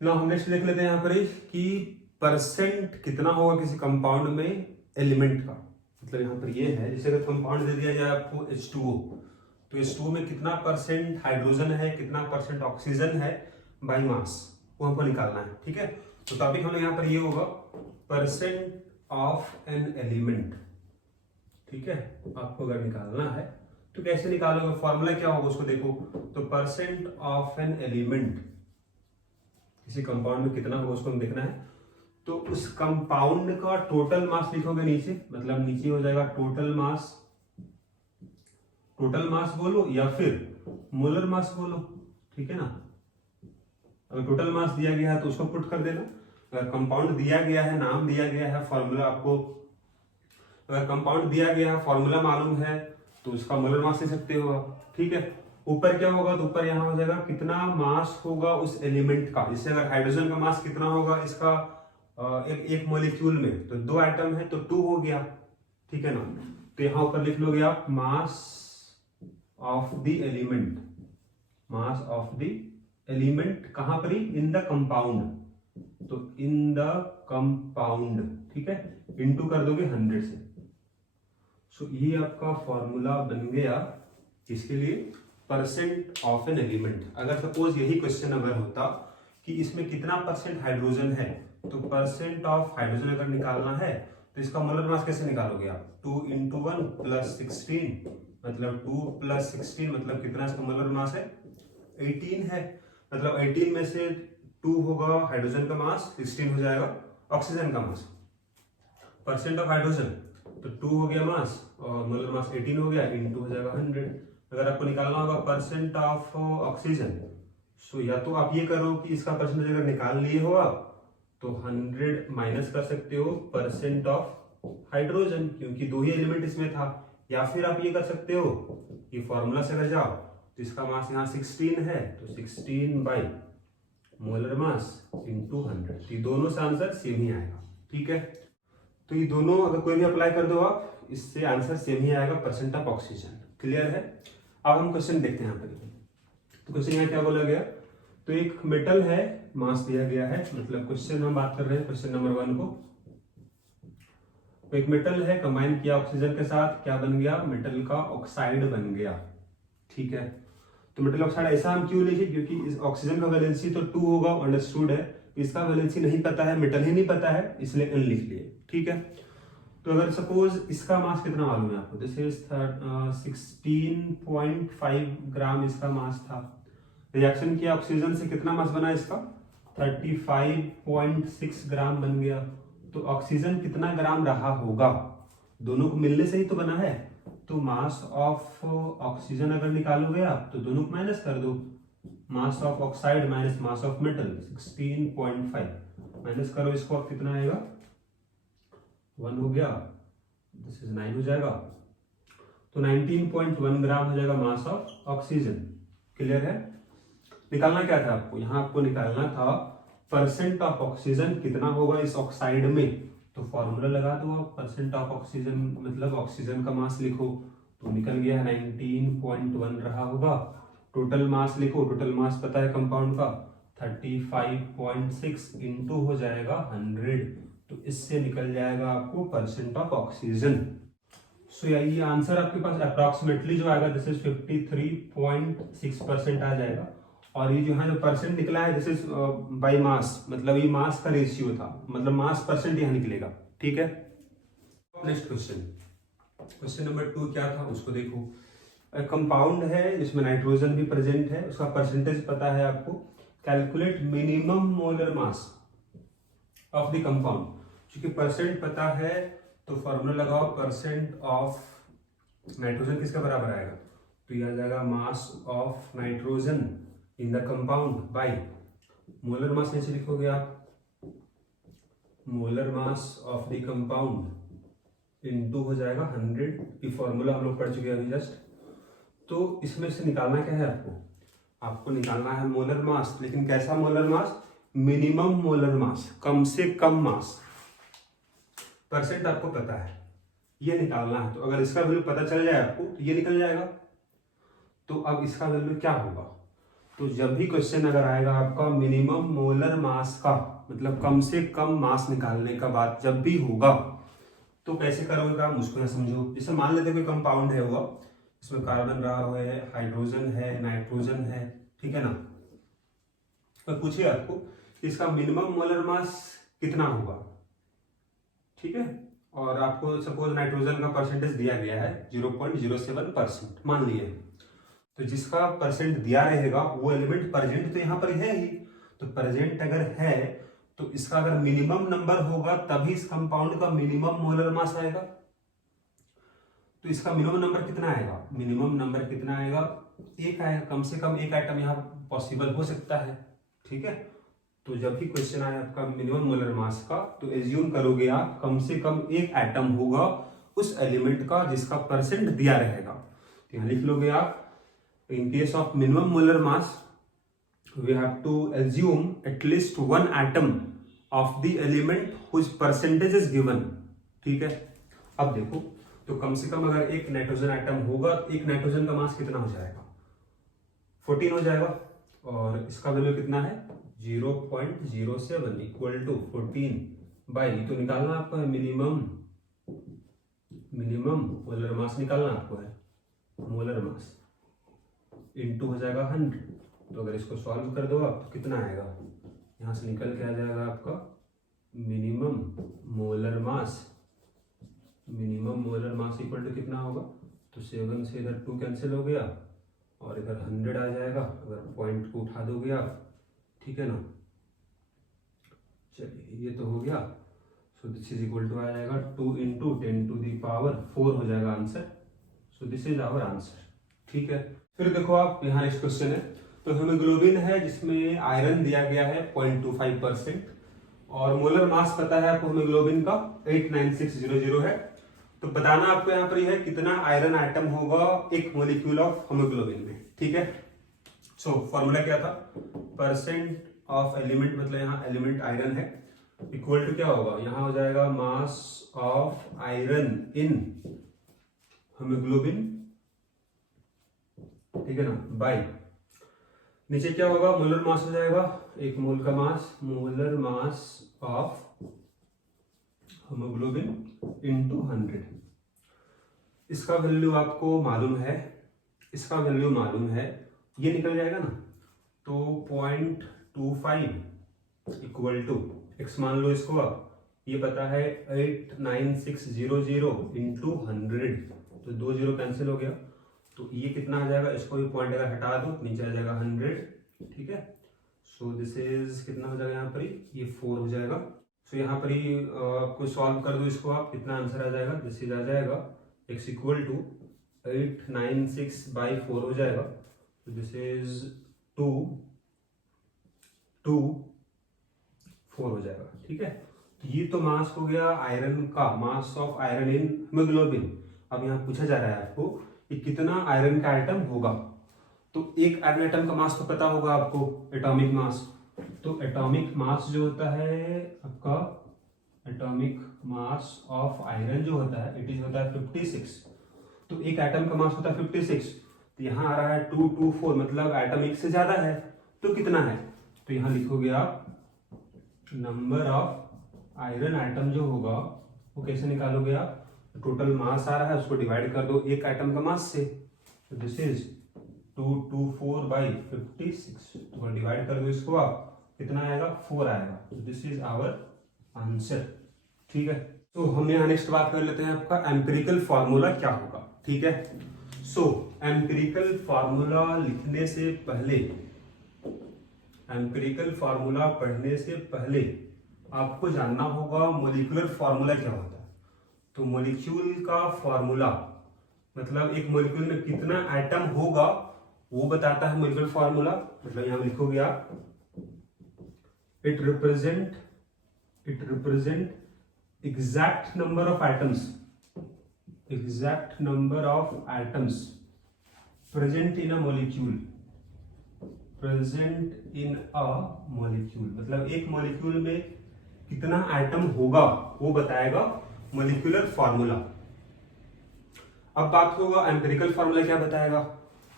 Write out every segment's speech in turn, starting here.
ना हम नेक्स्ट देख लेते हैं यहाँ पर कि परसेंट कितना होगा किसी कंपाउंड में एलिमेंट का। मतलब यहाँ पर ये है, जैसे अगर कंपाउंड दे दिया जाए आपको H2O, तो H2O में कितना परसेंट हाइड्रोजन है, कितना परसेंट ऑक्सीजन है बाई मास, वो हमको निकालना है। ठीक है, तो टॉपिक हम यहाँ पर ये होगा परसेंट ऑफ एन एलिमेंट। ठीक है, आपको अगर निकालना है तो कैसे निकालोगे, फॉर्मूला क्या होगा उसको देखो। तो परसेंट ऑफ एन एलिमेंट, किसी कंपाउंड में कितना होगा उसको हम देखना है। तो उस कंपाउंड का टोटल मास लिखोगे नीचे, मतलब नीचे हो जाएगा टोटल मास, टोटल मास बोलो या फिर मोलर मास बोलो। ठीक है ना, अगर टोटल मास दिया गया है तो उसको पुट कर देना। अगर कंपाउंड दिया गया है, नाम दिया गया है, फॉर्मूला आपको, अगर कंपाउंड दिया गया है, फॉर्मूला मालूम है, तो उसका मोलर मास ले सकते हो आप। ठीक है, ऊपर क्या होगा, तो ऊपर यहाँ हो जाएगा कितना मास होगा उस एलिमेंट का। जैसे अगर हाइड्रोजन का मास कितना होगा इसका, एक मॉलिक्यूल में तो 2 एटम है तो 2 हो गया। ठीक है ना, तो यहाँ ऊपर लिख लोगे आप mass of the element, mass of the element कहां पर ही, इन द कंपाउंड, तो इन द कंपाउंड। ठीक है, इनटू कर दोगे 100 से। सो ये आपका फॉर्मूला बन गया इसके लिए, परसेंट ऑफ एन एलिमेंट। अगर सपोज यही क्वेश्चन अगर होता कि इसमें कितना परसेंट हाइड्रोजन है, तो परसेंट ऑफ हाइड्रोजन अगर निकालना है तो इसका मोलर मास कैसे निकालोगे आप, 2 × 1 + 16, मतलब 2 + 16 मतलब कितना इसका मोलर मास है, 18 है। मतलब 18 में से 2 होगा हाइड्रोजन का मास, 16 हो जाएगा ऑक्सीजन का मास। परसेंट ऑफ हाइड्रोजन तो 2 हो गया मास और मोलर मास 18 हो गया, इनटू हो जाएगा 100। अगर आपको निकालना होगा परसेंट ऑफ ऑक्सीजन, सो या तो आप ये करो कि इसका परसेंटेज अगर निकाल लिए हो आप तो 100 माइनस कर सकते हो परसेंट ऑफ हाइड्रोजन, क्योंकि 2 ही एलिमेंट इसमें था। या फिर आप ये कर सकते हो कि फॉर्मूला से अगर जाओ तो इसका मास यहाँ 16 है, तो 16 बाई मोलर मास इंटू 100, तो दोनों से आंसर सेम ही आएगा। ठीक है, तो ये दोनों अगर कोई भी अप्लाई कर दो आप, इससे आंसर सेम ही आएगा, परसेंट ऑफ ऑक्सीजन। क्लियर है। अब हम क्वेश्चन देखते हैं यहाँ पर। तो क्वेश्चन यहाँ क्या बोला गया, तो एक मेटल है, मास दिया गया है, मतलब क्वेश्चन हम बात कर रहे हैं क्वेश्चन नंबर 1 को। तो एक मेटल है, कंबाइन किया ऑक्सीजन के साथ, क्या बन गया, मेटल का ऑक्साइड बन गया। ठीक है, तो मेटल ऑक्साइड ऐसा हम क्यों लिखे, क्योंकि इस ऑक्सीजन का वैलेंसी तो 2 होगा, अंडरस्टूड है, इसका वैलेंसी नहीं पता है, मेटल ही नहीं पता है, इसलिए n लिख लिए। ठीक है, तो अगर सपोज इसका मास कितना मालूम है आपको, दिस इज 16.5 ग्राम इसका मास था। रिएक्शन किया ऑक्सीजन से, कितना मास बना इसका, 35.6 ग्राम बन गया। तो ऑक्सीजन कितना ग्राम रहा होगा, दोनों को मिलने से ही तो बना है। तो मास ऑफ ऑक्सीजन अगर निकालोगे आप तो दोनों को माइनस कर दो, mass of oxide minus mass of metal, 16.5 minus करो इसको, अब कितना आएगा, 1 हो गया, दिस इज 9 हो जाएगा, तो 19.1 ग्राम हो जाएगा मास ऑफ ऑक्सीजन। क्लियर है। निकालना क्या था आपको, यहाँ आपको निकालना था परसेंट ऑफ ऑक्सीजन कितना होगा इस ऑक्साइड में। तो फॉर्मूला लगा दो आप, परसेंट ऑफ ऑक्सीजन मतलब ऑक्सीजन का मास लिखो, तो निकल गया 19.1 रहा होगा। टोटल मास लिखो, टोटल मास पता है कंपाउंड का 35.6 इंटू हो जाएगा 100, तो इससे निकल जाएगा आपको परसेंट ऑफ ऑक्सीजन। सो ये आंसर आपके पास अप्रोक्सीमेटली जो आएगा दिस इज 53.6% आ जाएगा। और ये जो है जो परसेंट निकला है दिस इज बाय मास, मतलब ये मास का रेशियो था, मतलब मास परसेंट यहाँ निकलेगा। ठीक है, नेक्स्ट क्वेश्चन, क्वेश्चन नंबर 2 क्या था उसको देखो। कंपाउंड है जिसमें नाइट्रोजन भी प्रेजेंट है, उसका परसेंटेज पता है आपको। Calculate minimum molar mass of the compound, क्योंकि परसेंट पता है तो फॉर्मूला लगाओ, परसेंट ऑफ नाइट्रोजन किसका बराबर आएगा, तो यह आ जाएगा mass of nitrogen in the compound by molar mass, नीचे लिखोगे आप molar mass of the compound into हो जाएगा 100। ये फॉर्मूला हम लोग पढ़ चुके हैं अभी जस्ट। तो इसमें से निकालना क्या है आपको, आपको निकालना है मोलर मास, लेकिन कैसा molar mass, minimum molar mass, कम से कम मास। परसेंट आपको पता है, ये निकालना है। तो अगर इसका वैल्यू पता चल जाए आपको तो ये निकल जाएगा। तो अब इसका वैल्यू क्या होगा, तो जब भी क्वेश्चन अगर आएगा आपका मिनिमम मोलर मास का, मतलब कम से कम मास निकालने का बात जब भी होगा, तो कैसे करोगे काम उसको ना समझो। जैसे मान लेते कोई कंपाउंड है हुआ, इसमें कार्बन रहा है, हाइड्रोजन है, नाइट्रोजन है, ठीक है ना। तो पूछिए आपको इसका मिनिमम मोलर मास कितना होगा, ठीक है। और आपको सपोज नाइट्रोजन का परसेंटेज दिया गया है 0.07% मान लिए, तो जिसका परसेंट दिया रहेगा वो एलिमेंट प्रेजेंट तो यहाँ पर है ही, तो प्रेजेंट अगर है तो इसका अगर मिनिमम नंबर होगा तभी इस कंपाउंड का मिनिमम मोलर मास आएगा। तो इसका मिनिमम नंबर कितना आएगा, मिनिमम नंबर कितना आएगा, एक आएगा, कम से कम एक आइटम यहाँ पॉसिबल हो सकता है, ठीक है। तो जब भी क्वेश्चन आए आपका मिनिमम मोलर मास का, तो एज्यूम करोगे आप कम से कम एक एटम होगा उस एलिमेंट का जिसका परसेंट दिया रहेगा। तो यहाँ लिख लोगे आप, in case of minimum molar mass we have to assume at least one atom of the element whose percentage is given, ठीक है। अब देखो तो कम से कम अगर एक नाइट्रोजन एटम होगा तो एक नाइट्रोजन का मास कितना हो जाएगा, 14 हो जाएगा, और इसका वैल्यू कितना है 0.07 इक्वल टू 14 बाई, तो निकालना आपको है मिनिमम मोलर मास निकालना आपको है, मोलर मास इनटू हो जाएगा 100। तो अगर इसको सॉल्व कर दो आप तो कितना आएगा, यहाँ से निकल के आ जाएगा आपका minimum molar mass equal to कितना होगा, तो 7 से इधर 2 कैंसिल हो गया और इधर 100 आ जाएगा, अगर पॉइंट को उठा दोगे आप, ठीक है ना। चलिए ये तो हो गया, so this is equal to आ जाएगा 2 × 10⁴ हो जाएगा answer. So this is our answer, ठीक है। फिर देखो आप यहाँ नेक्स्ट क्वेश्चन है, तो हीमोग्लोबिन है जिसमें आयरन दिया गया है 0.25% और मोलर मास पता है आपको हीमोग्लोबिन का 89600 है। तो बताना आपको यहाँ पर है कितना आयरन आइटम होगा एक मोलिक्यूल ऑफ हीमोग्लोबिन में, ठीक है। सो फॉर्मूला क्या था, परसेंट ऑफ एलिमेंट, मतलब यहाँ एलिमेंट आयरन है, इक्वल टू क्या होगा, यहाँ हो जाएगा mass of iron in haemoglobin, ठीक है ना, बाई नीचे क्या होगा मोलर मास हो जाएगा, एक मोल का mass, molar mass of haemoglobin into 100। इसका वैल्यू आपको मालूम है, इसका वैल्यू मालूम है, ये निकल जाएगा ना, तो 0.25 इक्वल टू एक्स मान लो इसको आप, ये पता है 89600 इंटू 100, तो 2 0 कैंसिल हो गया, तो ये कितना आ जाएगा, इसको भी पॉइंट अगर हटा दो नीचे आ जाएगा 100, ठीक है। सो दिस इज कितना हो जाएगा यहाँ पर ये 4 हो जाएगा। सो यहाँ पर ही आपको सॉल्व कर दो इसको आप, कितना आंसर आ जाएगा, दिस इज आ जाएगा x इक्वल टू 896/4 हो जाएगा, तो दिस इज 2 4 हो जाएगा, ठीक है। तो ये तो मास हो गया आयरन का, mass of iron in haemoglobin. अब यहाँ पूछा जा रहा है आपको कि कितना आयरन का आइटम होगा, तो एक आयरन आइटम का मास तो पता होगा आपको, एटॉमिक मास। तो एटॉमिक मास जो होता है आपका, एटॉमिक मास ऑफ आयरन जो होता है इट इज होता है 56। तो एक एटम का मास होता है 56, तो यहाँ आ रहा है 224, मतलब एटम एक से ज्यादा है, तो कितना है, तो यहाँ लिखोगे आप नंबर ऑफ आयरन आइटम जो होगा वो कैसे निकालोगे आप, टोटल मास आ रहा है उसको डिवाइड कर दो एक आइटम का मास से, तो दिस इज 224/56, तो डिवाइड कर दो इसको आप, कितना आएगा 4 आएगा, तो दिस इज आवर आंसर, ठीक है। तो हम यहाँ नेक्स्ट बात कर लेते हैं आपका एम्पिरिकल फार्मूला क्या होगा, ठीक है। सो एम्पिरिकल फार्मूला लिखने से पहले, एम्पिरिकल फार्मूला पढ़ने से पहले आपको जानना होगा मॉलिक्यूलर फार्मूला क्या होता है। तो मॉलिक्यूल का फार्मूला मतलब एक मॉलिक्यूल में कितना एटम होगा वो बताता है मॉलिक्यूलर फार्मूला। मतलब यहां लिखोगे आप it represent exact number of atoms present in a molecule, मतलब एक मॉलिक्यूल में कितना एटम होगा वो बताएगा मॉलिक्यूलर फार्मूला। अब बात होगा एम्पिरिकल फार्मूला क्या बताएगा,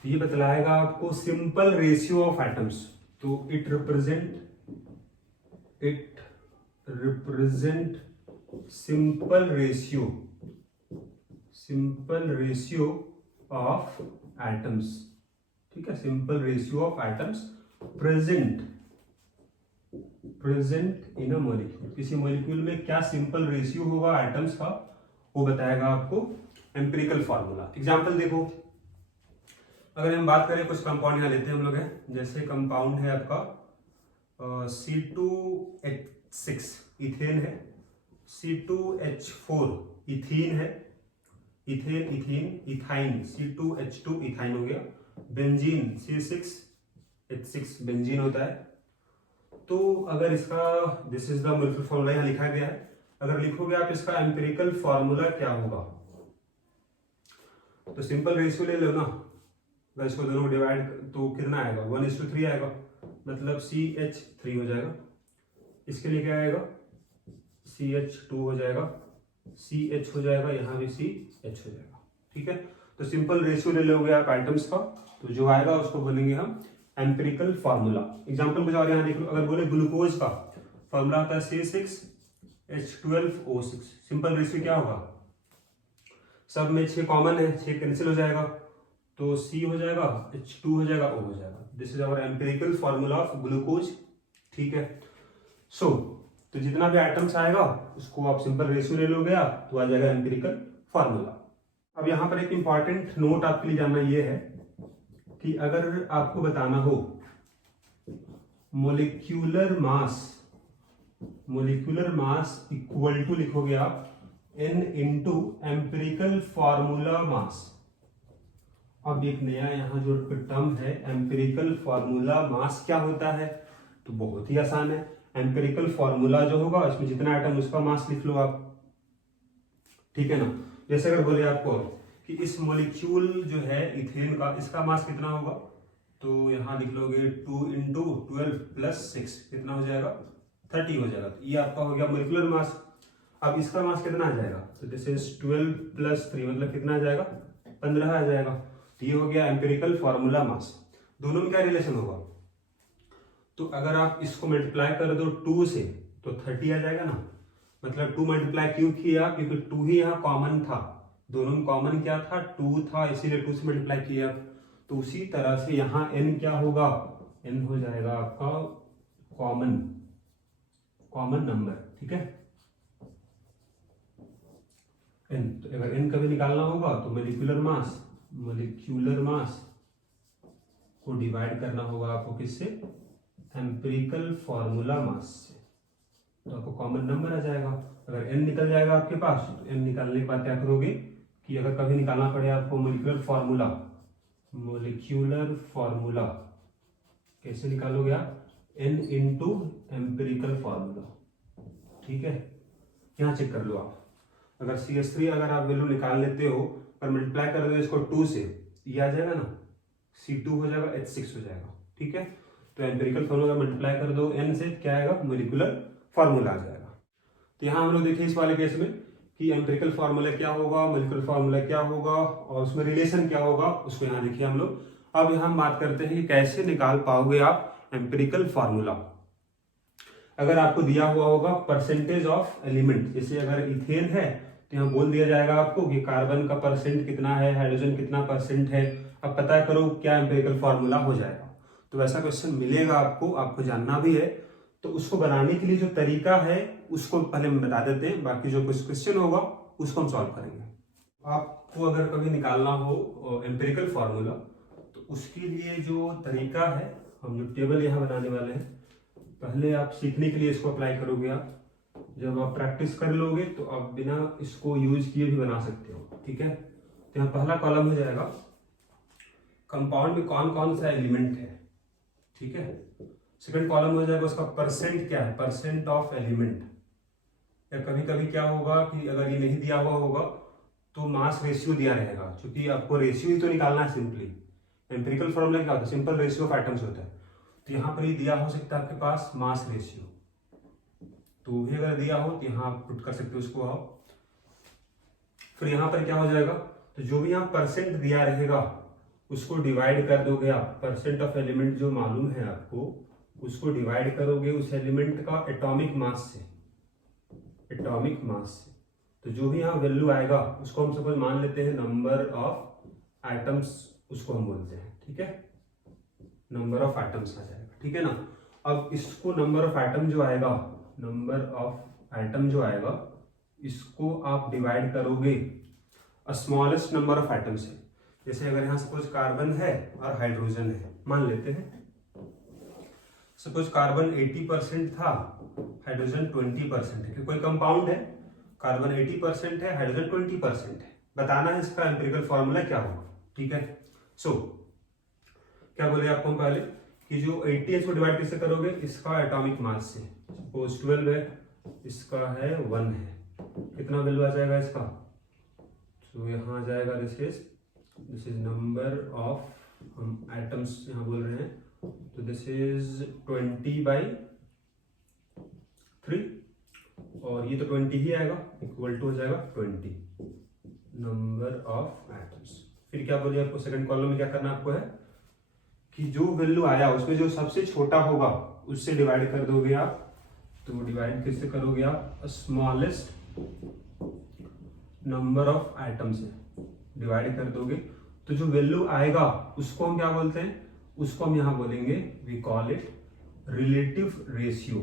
ये बतलाएगा आपको सिंपल रेशियो ऑफ एटम्स। तो it represent simple ratio of atoms. ठीक है, simple ratio of atoms present in a molecule. किसी मॉलिक्यूल में क्या सिंपल रेशियो होगा एटम्स का, वो बताएगा आपको एम्पिरिकल फॉर्मूला। एग्जांपल देखो, अगर हम बात करें कुछ कंपाउंड यहाँ लेते हैं हम लोग हैं, जैसे कंपाउंड है आपका C2H6 इथेन है, C2H4 इथीन है, इथाइन C2H2 इथाइन हो गया, बेंजीन C6H6 बेंजीन होता है। तो अगर इसका this is the molecular formula यहाँ लिखा गया है, अगर लिखोगे आप इसका एम्पिरिकल फॉर्मूला क्या होगा, तो सिंपल रेशियो ले लो ना, अगर इसको दोनों डिवाइड तो कितना आएगा 1:3 आएगा, मतलब CH3 हो जाएगा। इसके लिए क्या आएगा CH2 हो जाएगा, CH हो जाएगा, यहाँ भी CH हो जाएगा। ठीक है, तो सिंपल रेशियो ले लोगे आप आइटम्स का, तो जो आएगा उसको बोलेंगे हम एम्पिरिकल फार्मूला। एग्जांपल कुछ और यहाँ देख लो, अगर बोले ग्लूकोज का फॉर्मूला होता है C6H12O6, सिंपल रेशियो क्या होगा, सब में 6 कॉमन है, 6 कैंसिल हो जाएगा, तो C हो जाएगा, H2 हो जाएगा, O हो जाएगा। This is our empirical formula of glucose. ठीक है, तो जितना भी आइटम्स आएगा उसको आप सिंपल रेशियो ले लोगे आप, तो आ जाएगा एम्पिरिकल फॉर्मूला। अब यहाँ पर एक इंपॉर्टेंट नोट आपके लिए जानना ये है कि अगर आपको बताना हो मोलिक्यूलर मास इक्वल टू लिखोगे आप N into empirical formula mass. अब एक नया यहाँ जो टर्म है एम्पिरिकल फॉर्मूला मास क्या होता है, तो बहुत ही आसान है। एम्पिरिकल फॉर्मूला जो होगा इसमें जितना आइटम उसका मास लिख लो आप। ठीक है ना, जैसे अगर बोले आपको कि इस मॉलिक्यूल जो है इथेन का, इसका मास कितना होगा, तो यहाँ लिख लोगे 2 इंटू 12 प्लस 6 कितना हो जाएगा 30 हो जाएगा। तो ये आपका हो गया मॉलिक्यूलर मास। अब इसका मास कितना आ जाएगा, तो दिस इज 12 प्लस 3 मतलब कितना आ जाएगा 15 आ जाएगा। तो ये हो गया एम्पिरिकल फॉर्मूला मास। दोनों में क्या रिलेशन होगा, तो अगर आप इसको मल्टीप्लाई कर दो 2 से तो 30 आ जाएगा ना, मतलब 2 मल्टीप्लाई क्यों किया, क्योंकि 2 ही यहाँ कॉमन था, दोनों में कॉमन क्या था 2 था, इसीलिए 2 से मल्टीप्लाई किया। तो उसी तरह से यहाँ n क्या होगा, n हो जाएगा आपका कॉमन नंबर। ठीक है, n, तो अगर n कभी निकालना होगा तो मोलिक्यूलर मास को डिवाइड करना होगा आपको किससे, एम्पिरिकल फॉर्मूला मास से, तो आपको कॉमन नंबर आ जाएगा। अगर n निकल जाएगा आपके पास तो n निकालने के बाद क्या करोगे कि अगर कभी निकालना पड़े आपको मोलिक्यूलर फॉर्मूला कैसे निकालोगे आप, n इंटू एम्पिरिकल फॉर्मूला। ठीक है, यहाँ चेक कर लो आप, अगर CH3 अगर आप वैल्यू निकाल लेते हो और मल्टीप्लाई कर दो इसको 2 से, ये आ जाएगा ना C2 हो जाएगा, H6 हो जाएगा। ठीक है, तो एम्पिरिकल फॉर्मूला मल्टीप्लाई कर दो n से, क्या आएगा मोलिकुलर फॉर्मूला आ जाएगा। तो यहाँ हम लोग देखें इस वाले केस में कि एम्पिरिकल फॉर्मूला क्या होगा, मोलिकुलर फॉर्मूला क्या होगा और उसमें रिलेशन क्या होगा, उसको यहाँ देखिए हम लोग। अब यहाँ हम बात करते हैं कि कैसे निकाल पाओगे आप एम्पिरिकल फॉर्मूला। अगर आपको दिया हुआ होगा परसेंटेज ऑफ एलिमेंट, जैसे अगर इथेन है तो यहाँ बोल दिया जाएगा आपको कि कार्बन का परसेंट कितना है, हाइड्रोजन कितना परसेंट है, अब पता करो क्या एम्पिरिकल फॉर्मूला हो जाएगा। तो वैसा क्वेश्चन मिलेगा आपको जानना भी है, तो उसको बनाने के लिए जो तरीका है उसको पहले हम बता देते हैं, बाकी जो कुछ क्वेश्चन होगा उसको हम सॉल्व करेंगे। आपको अगर कभी निकालना हो एम्पिरिकल फॉर्मूला तो उसके लिए जो तरीका है, हम जो टेबल यहाँ बनाने वाले हैं, पहले आप सीखने के लिए इसको अप्लाई करोगे आप, जब आप प्रैक्टिस कर लोगे तो आप बिना इसको यूज किए भी बना सकते हो। ठीक है, तो यहाँ पहला कॉलम हो जाएगा कंपाउंड में कौन कौन सा एलिमेंट है। ठीक है, सेकंड कॉलम हो जाएगा उसका परसेंट क्या है, परसेंट ऑफ एलिमेंट। या कभी कभी क्या होगा कि अगर ये नहीं दिया हुआ होगा तो मास रेशियो दिया रहेगा, क्योंकि आपको रेशियो ही तो निकालना है सिंपली। एम्पिरिकल फॉर्मूला क्या होता है, सिंपल रेशियो ऑफ आइटम्स होता है, तो यहाँ पर ही दिया हो सकता है आपके पास मास रेशियो, तो भी अगर दिया हो तो यहाँ आप पुट कर सकते हो उसको आप। फिर यहाँ पर क्या हो जाएगा, तो जो भी यहाँ परसेंट दिया रहेगा उसको डिवाइड कर दोगे आप, परसेंट ऑफ एलिमेंट जो मालूम है आपको उसको डिवाइड करोगे उस एलिमेंट का एटॉमिक मास से, एटॉमिक मास से। तो जो भी यहाँ वैल्यू आएगा उसको हम सपोज मान लेते हैं नंबर ऑफ आइटम्स, उसको हम बोलते हैं, ठीक है, नंबर ऑफ आइटम्स आ जाएगा, ठीक है ना। अब इसको नंबर ऑफ आइटम जो आएगा, नंबर ऑफ आइटम जो आएगा इसको आप डिवाइड करोगे स्मॉलेस्ट नंबर ऑफ आइटम से। जैसे अगर यहाँ सपोज कार्बन है और हाइड्रोजन है, मान लेते हैं सपोज कार्बन 80% था, हाइड्रोजन 20% है, क्योंकि कोई कंपाउंड है, कार्बन 80% है, हाइड्रोजन 20% है। बताना है इसका एम्पिरिकल फॉर्मूला क्या होगा, ठीक है। सो क्या बोले आपको पहले कि जो 80 है इसको डिवाइड किससे करोगे, इसका एटॉमिक मास से। सपोज 12 है, इसका है 1 है, कितना वैल्यू आ जाएगा इसका, तो यहाँ आ जाएगा दिस इज नंबर ऑफ, हम एटम्स यहाँ बोल रहे हैं, तो दिस इज 20/3 और ये तो 20 ही आएगा, इक्वल टू हो जाएगा 20 नंबर ऑफ एटम्स। फिर क्या बोलिए आपको सेकंड कॉलम में क्या करना आपको है कि जो वैल्यू आया उसमें जो सबसे छोटा होगा उससे डिवाइड कर दोगे आप। तो डिवाइड किससे करोगे आप, स्मॉलेस्ट नंबर ऑफ आइटम से डिवाइड कर दोगे। तो जो वैल्यू आएगा उसको हम क्या बोलते हैं, उसको हम यहां बोलेंगे we call it relative ratio.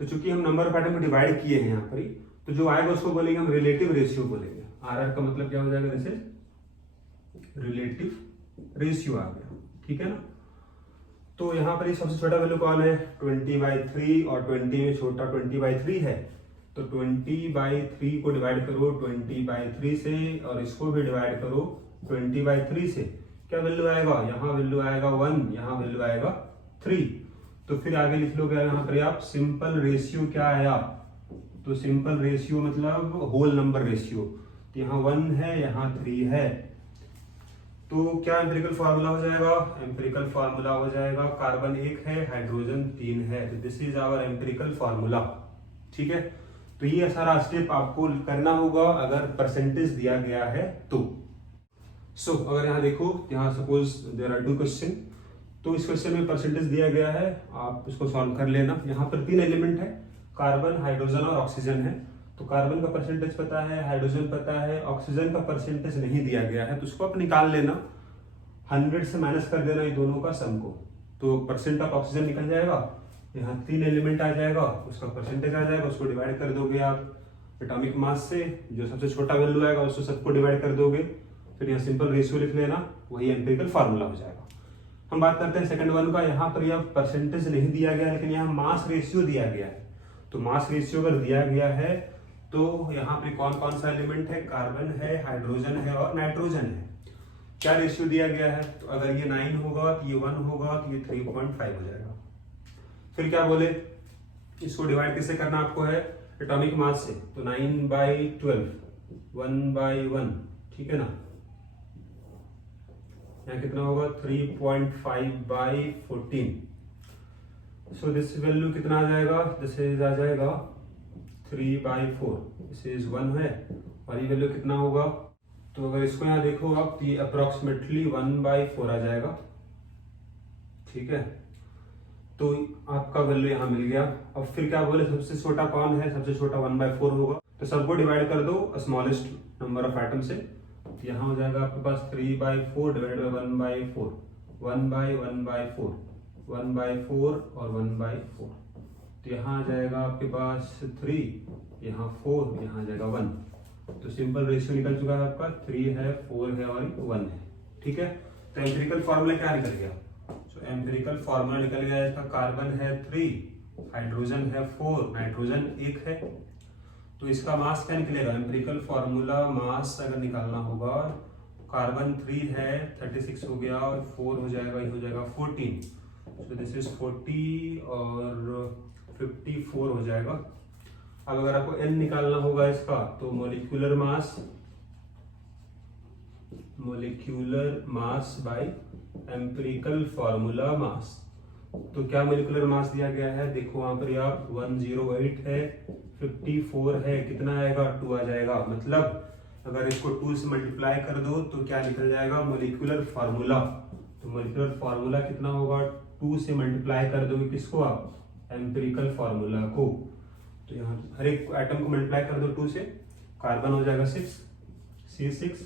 तो चूंकि हम नंबर ऑफ आइटम को डिवाइड किए हैं यहाँ पर ही, तो जो आएगा उसको बोलेंगे हम रिलेटिव रेशियो बोलेंगे। आर का मतलब क्या हो जाएगा, जैसे रिलेटिव रेशियो आ गया, ठीक है ना। तो यहाँ पर सबसे छोटा वैल्यू कौन है, 20/3 और 20 में छोटा 20/3 है, तो 20/3 को डिवाइड करो 20/3 से और इसको भी डिवाइड करो 20/3 से। क्या वैल्यू आएगा, यहाँ वैल्यू आएगा 1, यहाँ वैल्यू आएगा 3। तो फिर आगे लिख लोगे यहाँ पर आप सिंपल रेशियो क्या आया, तो सिंपल रेशियो मतलब होल नंबर रेशियो, तो यहाँ 1 है यहाँ 3 है। तो क्या एम्पिरिकल फार्मूला हो जाएगा, एम्पिरिकल फार्मूला हो जाएगा कार्बन 1 है, हाइड्रोजन 3 है, तो this is our empirical formula, ठीक है। तो ये सारा स्टेप आपको करना होगा अगर परसेंटेज दिया गया है तो। सो अगर यहाँ देखो, यहाँ सपोज देयर आर 2 क्वेश्चन, तो इस क्वेश्चन में परसेंटेज दिया गया है, आप इसको सॉल्व कर लेना। यहाँ पर 3 एलिमेंट है, कार्बन, हाइड्रोजन और ऑक्सीजन है। तो कार्बन का परसेंटेज पता है, हाइड्रोजन पता है, ऑक्सीजन का परसेंटेज नहीं दिया गया है, तो उसको आप निकाल लेना, 100 से माइनस कर देना ये दोनों का सम को, तो परसेंट ऑफ ऑक्सीजन निकल जाएगा। यहाँ 3 एलिमेंट आ जाएगा, उसका परसेंटेज आ जाएगा, उसको डिवाइड कर दोगे आप एटॉमिक मास से, जो सबसे छोटा वैल्यू आएगा उसको सबको डिवाइड कर दोगे, फिर यहाँ सिंपल रेशियो लिख लेना, वही एम्पिरिकल फार्मूला हो जाएगा। हम बात करते हैं सेकंड वन का। यहाँ पर यह परसेंटेज नहीं दिया गया, लेकिन यहाँ मास रेशियो दिया गया है। तो मास रेशियो अगर दिया गया है तो यहाँ पे कौन कौन सा एलिमेंट है, कार्बन है, हाइड्रोजन है और नाइट्रोजन है। क्या रेशियो दिया गया है, तो अगर ये 9 होगा तो ये 1 होगा तो ये 3.5 हो जाएगा। फिर क्या बोले, इसको डिवाइड किससे करना आपको है, एटॉमिक मास से, तो 9/12 1/1, ठीक है ना। यहाँ कितना होगा 3.5/14। सो दिस वैल्यू कितना आ जाएगा, दिस इज आ जाएगा 3/4, दिस इज 1 है, और ये वैल्यू कितना होगा, तो अगर इसको यहाँ देखो आप तो ये अप्रोक्सीमेटली 1/4 आ जाएगा, ठीक है। तो आपका वैल्यू यहाँ मिल गया। अब फिर क्या बोले, सबसे छोटा कौन है, सबसे छोटा 1/4 होगा, तो सबको डिवाइड कर दो स्मॉलेस्ट नंबर ऑफ आइटम से। तो यहाँ हो जाएगा आपके पास 3/4 डिवाइड बाई 1/4, 1/1/4, 1/4 और 1/4। तो यहाँ आ जाएगा आपके पास 3, यहाँ 4, यहाँ आ जाएगा 1। तो सिंपल रेशियो निकल चुका है आपका, 3 है, 4 है और 1 है, ठीक है। तो एम्पिरिकल फॉर्मूला क्या निकल गया, तो एम्पिरिकल फॉर्मूला निकल गया इसका, कार्बन है 3, हाइड्रोजन है 4, नाइट्रोजन 1 है। तो इसका मास क्या निकलेगा, एम्पिरिकल फॉर्मूला मास अगर निकालना होगा, कार्बन 3 है 36 हो गया और 4 हो जाएगा, ये हो जाएगा 14, तो दिस इज 40 और 54 हो जाएगा। अब अगर आपको n निकालना होगा इसका, तो molecular mass by empirical formula mass. तो क्या मोलिकुलर मास दिया गया है, देखो वहां पर आप 108 है, 54 है, कितना आएगा 2 आ जाएगा। मतलब अगर इसको 2 से मल्टीप्लाई कर दो तो क्या निकल जाएगा मोलिकुलर फार्मूला। तो मोलिकुलर फार्मूला कितना होगा, 2 से मल्टीप्लाई कर दोगे किसको आप, एम्पिरिकल फार्मूला को। तो यहाँ हर एक एटम को मल्टीप्लाई कर दो 2 से, कार्बन हो जाएगा 6 C6,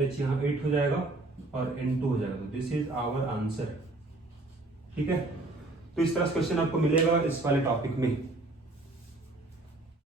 H यहाँ 8 हो जाएगा और N2 हो जाएगा। तो दिस इज आवर आंसर। ठीक है, तो इस तरह से क्वेश्चन आपको मिलेगा इस वाले टॉपिक में।